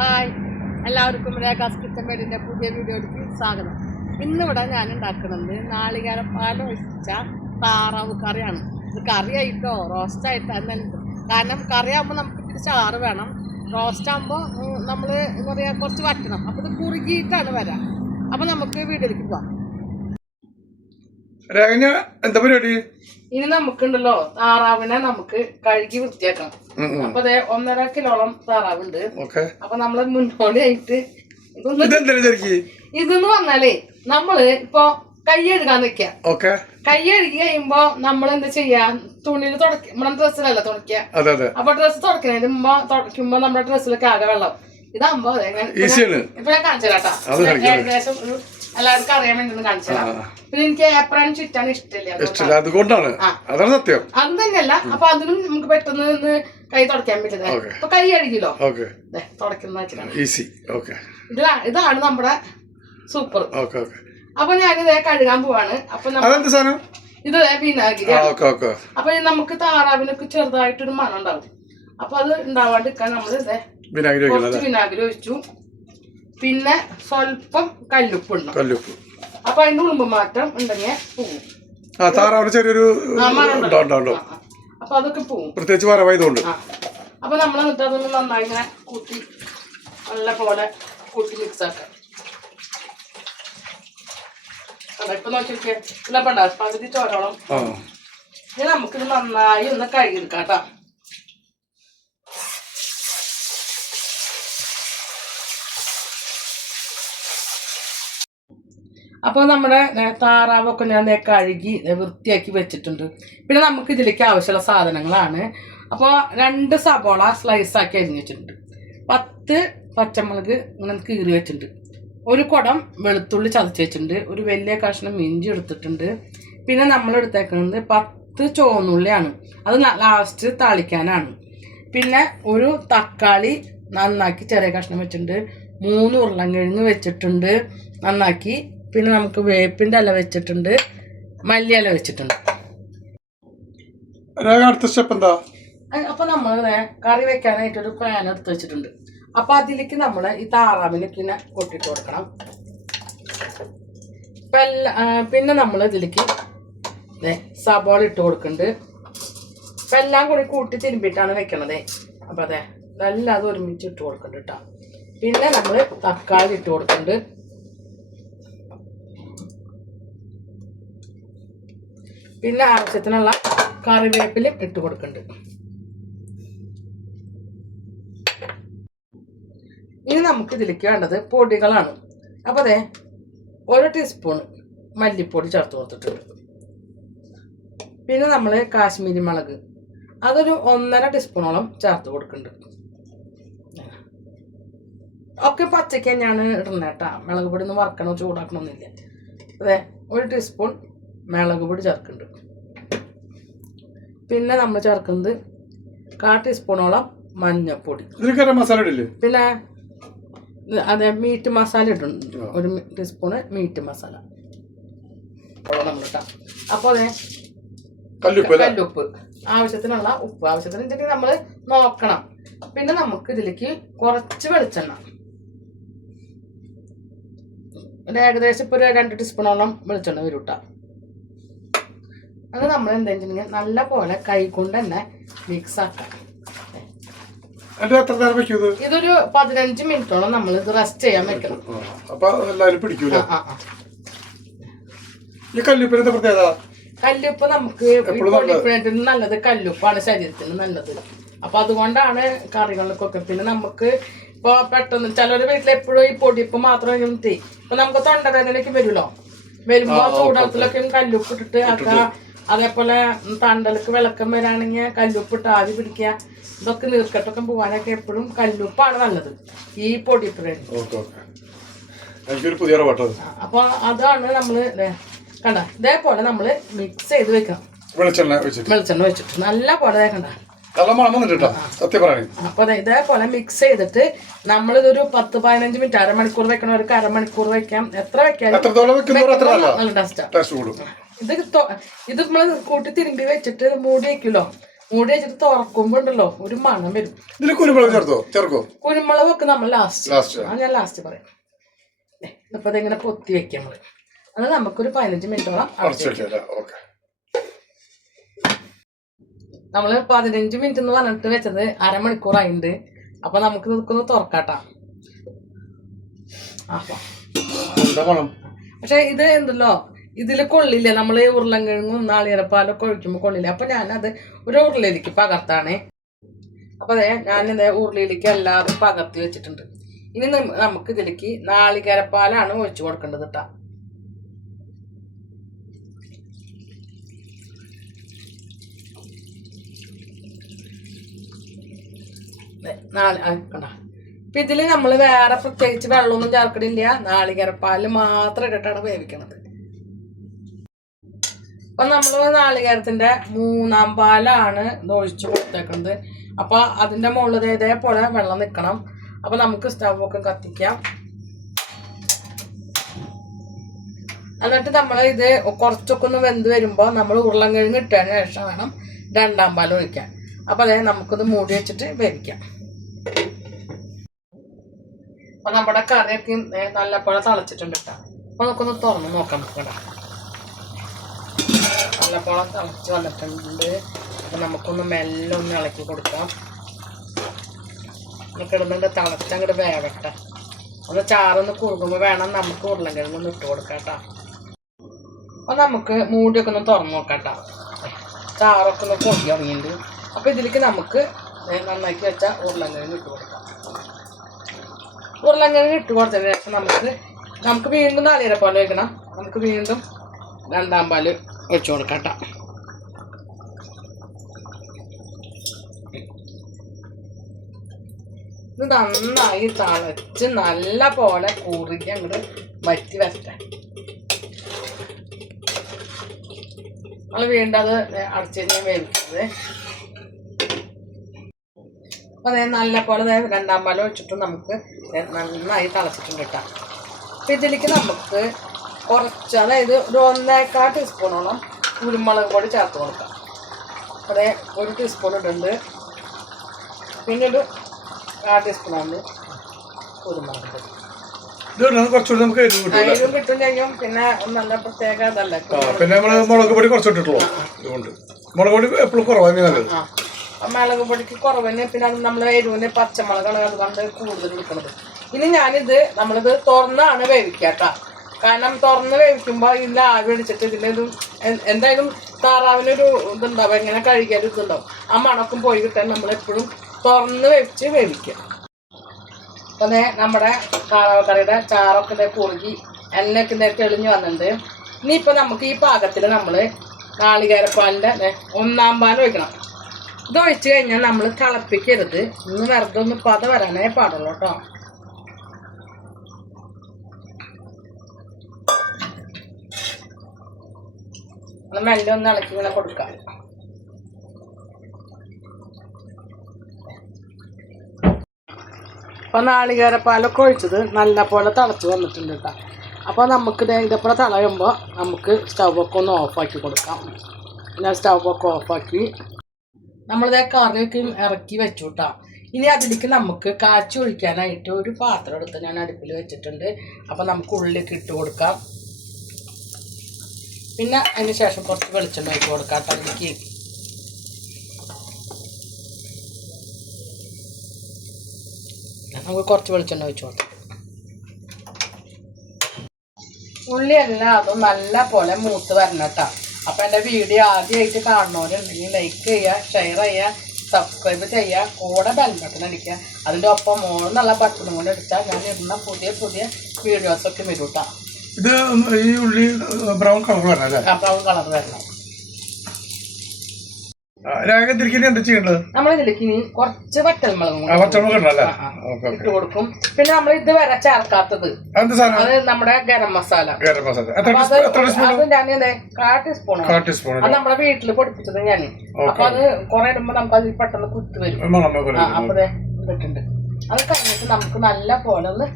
Hi, എല്ലാവർക്കും രേഖാസ് kitchen മേഡിൻ്റെ പുതിയ വീഡിയോയിലേക്ക് സ്വാഗതം. ഇന്നിവിടെ ഞാൻ ഉണ്ടാക്കുന്നത് നാളികേരപ്പാൽ ഒഴിച്ച താറാവ് കറിയാണ്. ഇത് കറിയായിട്ടോ റോസ്റ്റായിട്ടോ എന്നല്ല. കാരണം കറിയാകുമ്പോൾ നമുക്ക് ഇത്തിരി ചാറ് വേണം, റോസ്റ്റാകുമ്പോൾ നമ്മൾ എന്താ പറയുക കുറച്ച് വറ്റണം. അപ്പോൾ ഇത് കുറുകിയിട്ടാണ് വരാം. അപ്പോൾ നമുക്ക് വീഡിയോയിലേക്ക് പോവാം. എന്താ പരിപാടി? ഇനി നമുക്കുണ്ടല്ലോ താറാവിനെ നമുക്ക് കഴുകി വൃത്തിയാക്കണം. അപ്പൊ അതെ 1.5 കിലോളം താറാവുണ്ട്. അപ്പൊ നമ്മള് മുന്നോടിയായിട്ട് ഇതെന്ന് പറഞ്ഞാലേ നമ്മള് ഇപ്പൊ കൈ കഴുകാൻ നിക്കാം. കൈ കഴുകി കഴിയുമ്പോ നമ്മൾ എന്താ ചെയ്യാ, തുണിയിൽ തുടക്ക, നമ്മുടെ ഡ്രസ്സിലല്ല തുടക്കുക. അപ്പൊ ഡ്രസ്സ് തുടക്കുന്നതിന് മുമ്പ് തുടക്കുമ്പോ നമ്മുടെ ഡ്രസ്സിലൊക്കെ ആകെ വെള്ളം. ഇതാകുമ്പോ ഇപ്പൊ ഞാൻ കാണിച്ചു തരാട്ടാ. ഏകദേശം ഒരു എല്ലാവർക്കും അറിയാൻ വേണ്ടി കാണിച്ചു തരാം. പിന്നെ എനിക്ക് ഏപ്രാൻ ചുറ്റാൻ ഇഷ്ടമില്ല, അതുകൊണ്ടാണ്. അതാണ് സത്യം. അത് തന്നെയല്ല. അപ്പൊ അതിനും നമുക്ക് പെട്ടെന്ന് കൈ തുടയ്ക്കാൻ പറ്റില്ല. ഇപ്പൊ കൈ കഴുകിലോ തുടക്കുന്ന ഇതാണ് നമ്മുടെ സൂപ്പർ. അപ്പൊ ഞാനിത് കഴുകാൻ പോവാണ്. അപ്പൊ ഇത് വിനാഗിരി. അപ്പൊ നമുക്ക് താറാവിനൊക്കെ ചെറുതായിട്ടൊരു മണം ഉണ്ടാവും. അപ്പൊ അത് ഉണ്ടാവാണ്ടിരിക്കാൻ നമ്മൾ കുറച്ച് വിനാഗിരി ഒഴിച്ചു. പിന്നെ സ്വല്പം കല്ലുപ്പ് ഉണ്ടാവും. അപ്പൊ അതിന്റെ ഉളുമ്പ് മാറ്റം ഉണ്ടെങ്കിൽ പോവും. അപ്പൊ അതൊക്കെ പോവും. അപ്പൊ നമ്മൾ എന്നിട്ട് അതൊന്ന് നന്നായി ഇങ്ങനെ കൂട്ടി നല്ല പോലെ കൂട്ടി മിക്സ് ആക്കാം. ഇപ്പൊ നോക്കിയൊക്കെ ഇല്ലപ്പണ്ട പകുതി ചോരോളം. ഇനി നമുക്കിത് നന്നായി ഒന്ന് കഴുകിയെടുക്കാം കേട്ടോ. അപ്പോൾ നമ്മുടെ താറാവൊക്കെ ഞാൻ കഴുകി വൃത്തിയാക്കി വെച്ചിട്ടുണ്ട്. പിന്നെ നമുക്ക് ഇതിലേക്ക് ആവശ്യമുള്ള സാധനങ്ങളാണ്. അപ്പോൾ 2 സബോള സ്ലൈസാക്കി അരിഞ്ഞിട്ടുണ്ട്, 10 പച്ചമുളക് ഇങ്ങനെ കീറി വെച്ചിട്ടുണ്ട്, 1 കുടം വെളുത്തുള്ളി ചതച്ച് വെച്ചിട്ടുണ്ട്, ഒരു വലിയ കഷ്ണം ഇഞ്ചി എടുത്തിട്ടുണ്ട്. പിന്നെ നമ്മൾ എടുത്തേക്കുന്നത് 10 ചുവന്നുള്ളിയാണ്, അത് ലാസ്റ്റ് താളിക്കാനാണ്. പിന്നെ ഒരു തക്കാളി നന്നാക്കി ചെറിയ കഷ്ണം വെച്ചിട്ടുണ്ട്, 3 ഉരുളൻകിഴങ്ങ് വെച്ചിട്ടുണ്ട് നന്നാക്കി. പിന്നെ നമുക്ക് വേപ്പിൻ്റെ ഇല വെച്ചിട്ടുണ്ട്, മല്ലിയില വെച്ചിട്ടുണ്ട്. അപ്പൊ നമ്മൾ കറി വെക്കാനായിട്ടൊരു പാൻ എടുത്ത് വെച്ചിട്ടുണ്ട്. അപ്പൊ അതിലേക്ക് നമ്മൾ ഈ താറാവിലേക്ക് ഇങ്ങനെ കൊട്ടിട്ട് കൊടുക്കണം. പിന്നെ നമ്മൾ ഇതിലേക്ക് സബോള ഇട്ട് കൊടുക്കുന്നുണ്ട്. അപ്പൊ എല്ലാം കൂടി കൂട്ടി തിരുമ്പിട്ടാണ് വെക്കണത്. അപ്പൊ അതെ എല്ലാം അത് ഒരുമിച്ച് ഇട്ട് കൊടുക്കുന്നുണ്ട് കേട്ടോ. പിന്നെ നമ്മൾ തക്കാളി ഇട്ട് കൊടുക്കുന്നുണ്ട്. പിന്നെ ആവശ്യത്തിനുള്ള കറിവേപ്പിലും ഇട്ട് കൊടുക്കുന്നുണ്ട്. ഇനി നമുക്ക് ഇതിലേക്ക് വേണ്ടത് പൊടികളാണ്. അപ്പോൾ അതെ 1 ടീസ്പൂൺ മല്ലിപ്പൊടി ചേർത്ത് കൊടുത്തിട്ടുണ്ട്. പിന്നെ നമ്മൾ കാശ്മീരി മുളക് അതൊരു 1.5 ടീസ്പൂണോളം ചേർത്ത് കൊടുക്കുന്നുണ്ട്. ഒക്കെ പച്ചയ്ക്ക് തന്നെയാണ് ഇടുന്നത് കേട്ടോ. മുളക് പൊടി ഒന്നും വറക്കണോ ചൂടാക്കണമെന്നില്ല. അതെ 1 ടീസ്പൂൺ മുളക് പൊടി ചേർക്കുന്നുണ്ട്. പിന്നെ നമ്മൾ ചേർക്കുന്നത് 1/4 ടീസ്പൂണോളം മഞ്ഞൾപ്പൊടി. പിന്നെ അതെ മീറ്റ് മസാല ഇടുന്നുണ്ട്, 1 ടീസ്പൂണ് മീറ്റ് മസാല നമ്മൾ ഇട്ടാം. അപ്പോൾ അതെ കല്ലുപ്പ്, ആവശ്യത്തിനുള്ള ഉപ്പ് ആവശ്യത്തിന് നമ്മൾ നോക്കണം. പിന്നെ നമുക്ക് ഇതിലേക്ക് കുറച്ച് വെളിച്ചെണ്ണ, ഏകദേശം ഇപ്പോൾ ഒരു 2 ടീസ്പൂണോളം വെളിച്ചെണ്ണ വരും കേട്ടോ. അത് നമ്മൾ എന്താ വെച്ചിട്ടുണ്ടെങ്കിൽ നല്ല പോലെ കൈ കൊണ്ട് തന്നെ മിക്സ് ആക്കാം. ഇതൊരു 15 മിനിറ്റോളം നമ്മൾ ഇത് റെസ്റ്റ് ചെയ്യാൻ വെക്കണം. കല്ലുപ്പ് നമുക്ക് നല്ലത് കല്ലുപ്പാണ് ശരീരത്തിന് നല്ലത്. അപ്പൊ അതുകൊണ്ടാണ് കറികൾക്കൊക്കെ. പിന്നെ നമുക്ക് ഇപ്പൊ പെട്ടെന്ന് ചിലര് വീട്ടിലെപ്പോഴും ഈ പൊടിപ്പ് മാത്രം ഇപ്പൊ നമുക്ക് തൊണ്ടവേദനയ്ക്ക് വരുമല്ലോ, വരുമ്പോ ചൂടത്തിലൊക്കെ കല്ലുപ്പ് ഇട്ടിട്ട് ആക്കാം. അതേപോലെ തണ്ടലക്ക് വിളക്കം വരാണെങ്കിൽ കല്ലുപ്പിട്ട് ആവി പിടിക്കുക. ഇതൊക്കെ നീർക്കെട്ടൊക്കെ പോകാനൊക്കെ എപ്പോഴും കല്ലുപ്പാണ് നല്ലത് ഈ പൊടിപ്പ്. അപ്പൊ അതാണ് നമ്മള് കണ്ട ഇതേപോലെ നമ്മള് മിക്സ് ചെയ്ത് വെക്കണം. വെളിച്ചെണ്ണ വെച്ചിട്ട് നല്ല പോലെ കണ്ട. അപ്പൊ ഇതേപോലെ മിക്സ് ചെയ്തിട്ട് നമ്മളിതൊരു 10-15 മിനിറ്റ്, അരമണിക്കൂർ വെക്കണവർക്ക് അരമണിക്കൂർ വെക്കാം. എത്ര വെക്കാനും നല്ല ടേസ്റ്റാ. ഇത് നമ്മള് കൂട്ടി തിരുമ്പി വെച്ചിട്ട് മൂടി വെക്കുമല്ലോ, മൂടി വെച്ചിട്ട് തുറക്കുമ്പോ ഉണ്ടല്ലോ ഒരു മണം വരും. ഇതിൽ കുരുമുളക് ചേർക്കോ? കുരുമുളകൊക്കെ നമ്മൾ ലാസ്റ്റ് ഞാൻ ലാസ്റ്റ് പറയാം. ഇപ്പൊ അതെങ്ങനെ പൊത്തി വെക്കാം നമ്മള്. അത് നമുക്കൊരു 15 മിനിറ്റോളം നമ്മള് 15 മിനിറ്റ് എന്ന് പറഞ്ഞിട്ട് വെച്ചത് അരമണിക്കൂറായിട്ടുണ്ട്. അപ്പൊ നമുക്ക് നിൽക്കുന്നത് തുറക്കാട്ടാ. പക്ഷെ ഇത് എന്തല്ലോ ഇതില് കൊള്ളില്ല. നമ്മള് ഉരുളൻകിഴങ്ങും നാളികേരപ്പാലൊക്കെ ഒഴിക്കുമ്പോ കൊള്ളില്ല. അപ്പൊ ഞാനത് ഒരു ഉരുളിയിലേക്ക് പകർത്താണ്. അപ്പൊ അതെ ഞാനിത് ഉരുളിയിലേക്ക് എല്ലാതും പകർത്തി വെച്ചിട്ടുണ്ട്. ഇനി നമുക്ക് ഇതിലേക്ക് നാളികേരപ്പാലാണ് ഒഴിച്ചു കൊടുക്കേണ്ടത് കേട്ടാ. ഇപ്പൊ ഇതില് നമ്മള് വേറെ പ്രത്യേകിച്ച് വെള്ളമൊന്നും ചേർക്കണില്ല. നാളികേരപ്പാല് മാത്രം ഇട്ടിട്ടാണ് വേവിക്കണത്. അപ്പൊ നമ്മള് നാളികേരത്തിന്റെ 3-ാം പാലാണ് ഇത് ഒഴിച്ചു കൊടുത്തേക്കുന്നത്. അപ്പൊ അതിന്റെ മുകളിൽ ഇതേപോലെ വെള്ളം നിൽക്കണം. അപ്പൊ നമുക്ക് സ്റ്റവ് ഒക്കെ കത്തിക്കാം. എന്നിട്ട് നമ്മൾ ഇത് കുറച്ചൊക്കെ ഒന്ന് വെന്ത് വരുമ്പോ നമ്മൾ ഉരുളൻകിഴങ്ങ് ഇട്ടതിന് ശേഷം വേണം 2-ാം പാൽ ഒഴിക്കാൻ. അപ്പൊ അതെ നമുക്കിത് മൂടി വെച്ചിട്ട് വേവിക്കാം. അപ്പൊ നമ്മുടെ കറിയൊക്കെ നല്ലപോലെ തിളച്ചിട്ടുണ്ട് കേട്ടോ. അപ്പൊ നമുക്കൊന്ന് തുറന്ന് നോക്കാം. കേട്ടോ നല്ലപോലെ തിളച്ച് വന്നിട്ടുണ്ട്. അപ്പൊ നമുക്കൊന്ന് മെല്ലെ ഒന്ന് ഇളക്കി കൊടുക്കാം. കിടന്നിട്ട് തിളച്ചങ്ങോട്ട് വേവട്ടെ. ഒന്ന് ചാറൊന്ന് കുറുകുമ്പോ വേണം നമുക്ക് ഉരുളൻകിഴങ്ങൊന്ന് ഇട്ട് കൊടുക്കാം കേട്ടോ. അപ്പൊ നമുക്ക് മൂടിയൊക്കെ ഒന്ന് തുറന്ന് നോക്കാം കേട്ടോ. ചാറൊക്കെ ഒന്ന് പൊടി തുടങ്ങിയിട്ടുണ്ട്. അപ്പൊ ഇതിലേക്ക് നമുക്ക് നന്നാക്കി വെച്ച ഉരുളൻകിഴങ്ങ് ഇട്ട് കൊടുക്കാം. ഉരുളൻകിഴങ്ങ് ഇട്ട് കൊടുത്തതിന് ശേഷം നമുക്ക് വീണ്ടും നാളികേരപ്പാൽ ഒഴിക്കണം. നമുക്ക് വീണ്ടും 2-ാം പാല് ഒഴിച്ചു കൊടുക്കാം കേട്ടോ. ഇത് നന്നായി തിളച്ച് നല്ല പോലെ കുറുകി അങ്ങോട്ട് വറ്റി വരട്ടെ. നമ്മൾ വീണ്ടും അത് അടച്ചു വേവിക്കുന്നത്. അപ്പൊ അതേ നല്ല പോലെ 2-ാം പാൽ ഒഴിച്ചിട്ട് നമുക്ക് നന്നായി തിളച്ചിട്ടുണ്ട് കേട്ടോ. അപ്പൊ ഇതിലേക്ക് നമുക്ക് കുറച്ച് അതായത് ഒരു 1.25 ടീസ്പൂണോളം കുരുമുളക് പൊടി ചേർത്ത് കൊടുക്കാം. അതേ 1 ടീസ്പൂൺ ഇടുന്നുണ്ട്. പിന്നെ ഒരു 1/2 ടീസ്പൂണാണ് കുരുമുളക് പൊടി. എരിവും കിട്ടും ചെയ്യും. പിന്നെ നല്ല പ്രത്യേക ഇതല്ലേ. പിന്നെ മുളക് പൊടി കുറച്ചിട്ടുള്ളൂ. മുളക് പൊടിക്ക് കുറവിന് പിന്നെ അത് നമ്മൾ എരിവിന് പച്ചമുളകാണ് അതുകൊണ്ട് കൂടുതൽ എടുക്കുന്നത്. ഇനി നമ്മളിത് തുറന്നാണ് വേവിക്കാട്ടോ. കാരണം തുറന്ന് വേവിക്കുമ്പോൾ ഇതിൽ ആവി അടിച്ചിട്ട് ഇതിലൊരു എന്തായാലും താറാവിനൊരു ഇതുണ്ടാവും. എങ്ങനെ കഴുകിയാലും ഇതുണ്ടാവും. ആ മണക്കും പോയി കിട്ടാൻ നമ്മളെപ്പോഴും തുറന്ന് വെച്ച് വേവിക്കുക. അപ്പോൾ നമ്മുടെ താറാവക്കറിയുടെ ചാറൊക്കെ കുറുകി എണ്ണയൊക്കെ തെളിഞ്ഞ് വന്നിട്ടുണ്ട്. ഇനിയിപ്പോൾ നമുക്ക് ഈ പാകത്തിൽ നമ്മൾ നാളികേരപ്പാലിൻ്റെ 1-ാം പാൽ ഒഴിക്കണം. ഇത് ഒഴിച്ച് കഴിഞ്ഞാൽ നമ്മൾ തിളപ്പിക്കരുത്. ഇന്ന് വെറുതെ ഒന്ന് പത വരാനേ പാടുള്ളൂ കേട്ടോ. മെല്ലെ ഒന്ന് ഇളക്കി ഇങ്ങനെ കൊടുക്കാം. അപ്പോൾ നാളികേരപ്പാലൊക്കെ ഒഴിച്ചത് നല്ല പോലെ തിളച്ച് വന്നിട്ടുണ്ട് കേട്ടോ. അപ്പോൾ നമുക്ക് ഇതേപോലെ തിളയുമ്പോൾ നമുക്ക് സ്റ്റൗവൊക്കെ ഒന്ന് ഓഫാക്കി കൊടുക്കാം. ഞാൻ സ്റ്റൗവൊക്കെ ഓഫാക്കി നമ്മളിതേ കറിയൊക്കെ ഇറക്കി വെച്ചു കേട്ടോ. ഇനി അതിലേക്ക് നമുക്ക് കാച്ചി ഒഴിക്കാനായിട്ട് ഒരു പാത്രം എടുത്ത് ഞാൻ അടുപ്പിൽ വെച്ചിട്ടുണ്ട്. അപ്പോൾ നമുക്ക് ഉള്ളിലേക്ക് ഇട്ട് കൊടുക്കാം. പിന്നെ അതിന് ശേഷം കുറച്ച് വെളിച്ചെണ്ണ ഒഴിച്ച് കൊടുക്കാം കേട്ടോ. അതിലേക്ക് നമുക്ക് കുറച്ച് വെളിച്ചെണ്ണ ഒഴിച്ച് കൊടുക്കാം. ഉള്ളിയെല്ലാം അതും നല്ല പോലെ മൂത്ത് വരണം കേട്ടോ. അപ്പോൾ എൻ്റെ വീഡിയോ ആദ്യമായിട്ട് കാണുന്നവരുണ്ടെങ്കിൽ ലൈക്ക് ചെയ്യുക, ഷെയർ ചെയ്യുക, സബ്സ്ക്രൈബ് ചെയ്യുക, കൂടെ ബെൽ ബട്ടൺ അടിക്കുക. അതിൻ്റെ ഒപ്പം മോളെന്നുള്ള ബട്ടണും കൂടെ അടിച്ചാൽ ഞാൻ ഇടുന്ന പുതിയ പുതിയ വീഡിയോസൊക്കെ വരും കേട്ടോ. ഇത് ഈ ഉള്ളി ബ്രൗൺ കളർ വരണം അല്ലേ? ബ്രൗൺ കളർ വരണം. നമ്മളിതിലേക്ക് ഇനി കുറച്ച് വറ്റൽമുളകും ഇട്ട് കൊടുക്കും. പിന്നെ നമ്മൾ ഇതുവരെ ചേർക്കാത്തത് അത് നമ്മുടെ ഗരം മസാല. അത് ഞാൻ 1/4 ടീസ്പൂൺ അത് നമ്മുടെ വീട്ടില് പൊടിപ്പിച്ചത് ഞാൻ. അപ്പൊ അത് കുറെ ഇടുമ്പോ നമുക്ക് അത് പെട്ടെന്ന് കുത്തി വരും. അപ്പൊ ഇട്ടിട്ടുണ്ട്. അത് കഴിഞ്ഞിട്ട് നമുക്ക് നല്ല പോലെ ഒന്ന്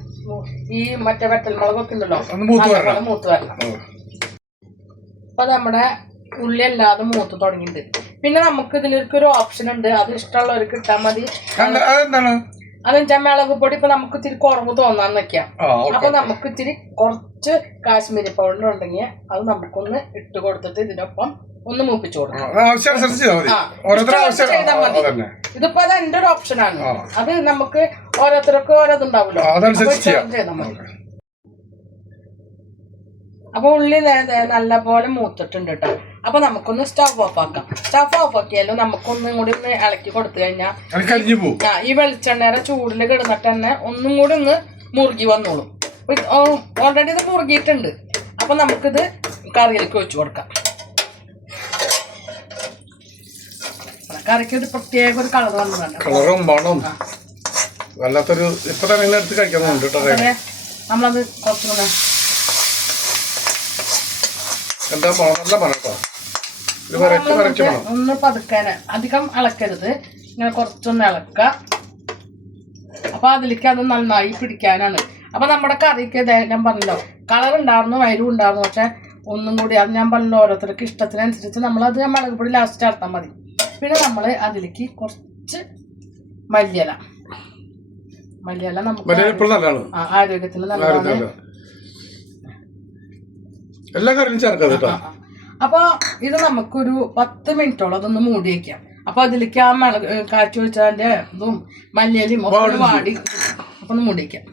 ഈ മറ്റേ വറ്റൽമുളകൊക്കെ ഉണ്ടല്ലോ നല്ല മൂത്ത് വരണം. അപ്പൊ നമ്മുടെ ഉള്ളി അല്ലാതെ മൂത്ത് തുടങ്ങിയിട്ടുണ്ട്. പിന്നെ നമുക്ക് ഇതിലേക്ക് ഒരു ഓപ്ഷൻ ഉണ്ട്, അത് ഇഷ്ടമുള്ളവർക്ക് ഇട്ടാൽ മതി. അതെന്താണ്? അതെന്നുവെച്ചാൽ മുളക് പൊടി ഇപ്പൊ നമുക്ക് ഇത്തിരി കുറവ് തോന്നാന്ന് വെക്കാം. അപ്പൊ നമുക്ക് ഇത്തിരി കുറച്ച് കാശ്മീരി പൗഡർ ഉണ്ടെങ്കിൽ അത് നമുക്കൊന്ന് ഇട്ട് കൊടുത്തിട്ട് ഇതിനൊപ്പം ഒന്ന് മൂപ്പിച്ചു കൊടുക്കാം. ഇതിപ്പോ അത് എന്റെ ഒരു ഓപ്ഷനാണ്. അത് നമുക്ക് ഓരോരുത്തർക്കും ഓരോതുണ്ടാവുമല്ലോ. അപ്പൊ ഉള്ളി നല്ല പോലെ മൂത്തിട്ടുണ്ട് കേട്ടോ. അപ്പൊ നമുക്കൊന്ന് സ്റ്റവ് ഓഫ് ആക്കാം. സ്റ്റവ് ഓഫ് ആക്കിയാലും നമുക്കൊന്നും കൂടി ഒന്ന് ഇളക്കി കൊടുത്തു കഴിഞ്ഞാൽ ഈ വെളിച്ചെണ്ണയുടെ ചൂടിൽ കിടന്നിട്ട് തന്നെ ഒന്നും കൂടി ഒന്ന് മുറുകി വന്നോളും. ഓൾറെഡി ഇത് മുറുകിയിട്ടുണ്ട്. അപ്പൊ നമുക്കിത് കറിയിലേക്ക് ഒഴിച്ചു കൊടുക്കാം. കറിക്ക് ഒരു പ്രത്യേക ഒരു കളർ വന്നതാണ്. നമ്മളത് കുറച്ചുകൂടെ ഒന്ന് പതുക്കാന് അധികം ഇളക്കരുത്, ഇങ്ങനെ കുറച്ചൊന്ന് ഇളക്ക. അപ്പൊ അതിലേക്ക് അത് നന്നായി പിടിക്കാനാണ്. അപ്പൊ നമ്മുടെ കറിക്ക് ഞാൻ പറഞ്ഞല്ലോ കളർ ഉണ്ടായിരുന്നു, വയറും ഉണ്ടായിരുന്നു. പക്ഷെ ഒന്നും കൂടി അത് ഞാൻ പറഞ്ഞല്ലോ ഓരോരുത്തർക്ക് ഇഷ്ടത്തിനനുസരിച്ച് നമ്മളത് മുളക് പൊടി ലാസ്റ്റ് ചേർത്താൽ മതി. പിന്നെ നമ്മൾ അതിലേക്ക് കുറച്ച് മല്ലിയില നമുക്ക് ആരോഗ്യത്തിന് നല്ലതാണ്. എല്ലാ കറിയും ചേർക്കാം. അപ്പൊ ഇത് നമുക്കൊരു 10 മിനിറ്റോളം അതൊന്ന് മൂടി വയ്ക്കാം. അപ്പൊ അതിലേക്ക് ആ കാച്ചി വെച്ചതിന്റെ ഇതും മല്ലിയിലും വാടി അപ്പൊ ഒന്ന് മൂടി വയ്ക്കാം.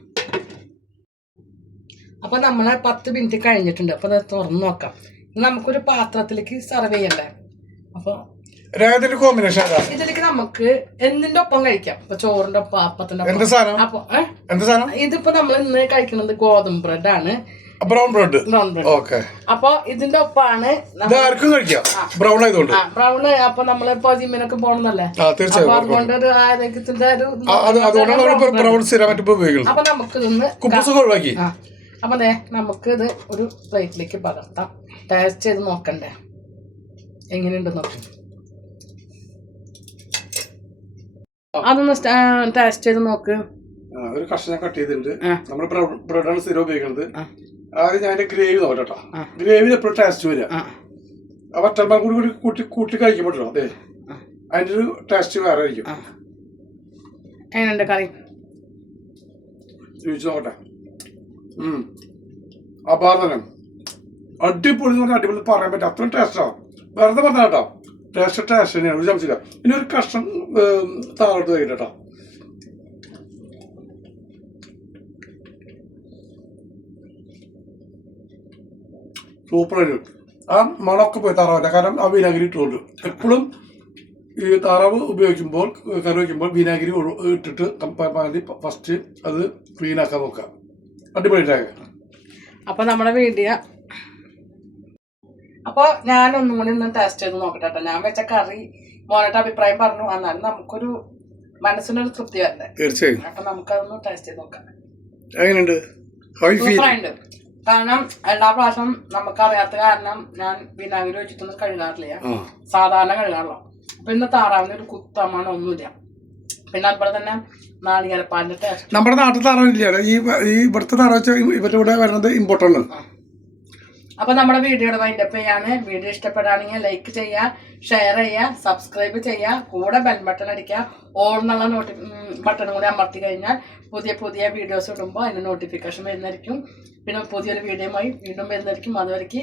അപ്പൊ നമ്മളെ 10 മിനിറ്റ് കഴിഞ്ഞിട്ടുണ്ട്. അപ്പൊ അത് തുറന്ന് നോക്കാം. നമുക്കൊരു പാത്രത്തിലേക്ക് സെർവ് ചെയ്യണ്ടേ. അപ്പൊ കോമ്പിനേഷൻ ഇതിലേക്ക് നമുക്ക് എന്തിന്റെ ഒപ്പം കഴിക്കാം. ഇപ്പൊ ചോറിന്റെ ഒപ്പം, അപ്പത്തിന്റെ ഒപ്പം. അപ്പൊ ഇതിപ്പോ നമ്മൾ ഇന്ന് കഴിക്കുന്നത് ഗോതമ്പ് ബ്രെഡാണ്, ബ്രൗൺ ബ്രെഡ്. അപ്പൊ ഇതിന്റെ ഒപ്പാണ് ബ്രൗൺ ആയതുകൊണ്ട് ബ്രൗൺ. അപ്പൊ നമ്മളിപ്പോ ജിമ്മിനൊക്കെ പോകണമെന്നല്ലേ, അതുകൊണ്ട് ഒരു ആരോഗ്യത്തിന്റെ ഒരു അപ്പൊ നമുക്ക് ഇതൊന്ന് അപ്പൊ അതെ നമുക്ക് ഇത് ഒരു പ്ലേറ്റിലേക്ക് പകർത്താം. ടേസ്റ്റ് ചെയ്ത് നോക്കണ്ടേ എങ്ങനെയുണ്ട് നോക്കാം. അതൊന്ന് ടേസ്റ്റ് ചെയ്ത് നോക്ക്. ഒരു കഷ്ണം കട്ട് ചെയ്തിട്ടുണ്ട്. നമ്മൾ ബ്രെഡാണ് സ്ഥിരം ഉപയോഗിക്കുന്നത്. ആദ്യം ഞാൻ ഗ്രേവി നോക്കട്ടോ. ഗ്രേവിയിൽ എപ്പോഴും ടേസ്റ്റ് വരിക വറ്റൽമാൻ കൂടി കൂട്ടി കഴിക്കുമ്പോഴോ അതെ അതിന്റെ ഒരു ടേസ്റ്റ് വേറെ ആയിരിക്കും. എങ്ങനെയുണ്ട് കറി രുചിച്ച് നോക്കട്ടെ. അപാർദ്ധനം അടിപൊളി എന്ന് പറഞ്ഞാൽ അടിപൊളി പറയാൻ പറ്റും. അത്രയും ടേസ്റ്റാണ്. വെറുതെ പറഞ്ഞ കേട്ടോ ടേസ്റ്റ് തന്നെയാണ്, ഒരു സംശയമില്ല. ഇനി ഒരു കഷ്ണം താഴോട്ട് കഴിക്കട്ടോ. സൂപ്പറായിട്ട് ആ മണമൊക്കെ പോയി താറാവില്ല. കാരണം ആ വിനാഗിരി ഇട്ടുകൊണ്ട് എപ്പോഴും ഈ താറാവ് ഉപയോഗിക്കുമ്പോൾ കറി വയ്ക്കുമ്പോൾ വിനാഗിരി ഇട്ടിട്ട് ഫസ്റ്റ് അത് ക്ലീൻ ആക്കാൻ നോക്കാം. അടിപൊളിയായി. അപ്പോൾ നമ്മുടെ വീഡിയോ അപ്പോൾ ഞാനൊന്നും കൂടി ഒന്ന് ടേസ്റ്റ് ചെയ്ത് നോക്കട്ടെ. ഞാൻ വെച്ച കറി മോനോട്ട് അഭിപ്രായം പറഞ്ഞു, എന്നാലും നമുക്കൊരു മനസ്സിനൊരു തൃപ്തി വരണ്ടേ. തീർച്ചയായും. അപ്പൊ നമുക്കതൊന്ന് ടേസ്റ്റ് ചെയ്ത് നോക്കാം. എങ്ങനെയുണ്ട്? സൂപ്പറായിട്ടുണ്ട്. കാരണം എല്ലാ പ്രാവശ്യം നമുക്കറിയാത്ത കാരണം ഞാൻ വിനാഗിരി വെച്ചിട്ടൊന്നും കഴുകാറില്ല, സാധാരണ കഴുകാറുള്ളൂ. അപ്പൊ ഇന്ന് താറാവിന് ഒരു കുത്തമാണ് ഒന്നുമില്ല. പിന്നെ അതുപോലെ തന്നെ നാളികേരപ്പാലിന്റെ ടേസ്റ്റ്. നമ്മുടെ നാട്ടിൽ താറാവില്ല, ഈ ഇവിടുത്തെ താറാവ് ഇവരുടെ കൂടെ വരുന്നത് ഇമ്പോർട്ടൻ്റ്. അപ്പൊ നമ്മുടെ വീഡിയോയുടെ വൈൻഡപ്പ് ചെയ്യാണ്. വീഡിയോ ഇഷ്ടപ്പെടുകയാണെങ്കിൽ ലൈക്ക് ചെയ്യുക, ഷെയർ ചെയ്യുക, സബ്സ്ക്രൈബ് ചെയ്യുക, കൂടെ ബെൽ ബട്ടൺ അടിക്കുക. ഓൾ എന്നുള്ള ബട്ടണും കൂടി അമർത്തി കഴിഞ്ഞാൽ പുതിയ പുതിയ വീഡിയോസ് ഇടുമ്പോൾ അതിന് നോട്ടിഫിക്കേഷൻ വരുന്നതായിരിക്കും. പിന്നെ പുതിയൊരു വീഡിയോയുമായി വീണ്ടും വരുന്നതായിരിക്കും. അതുവരെയ്ക്ക്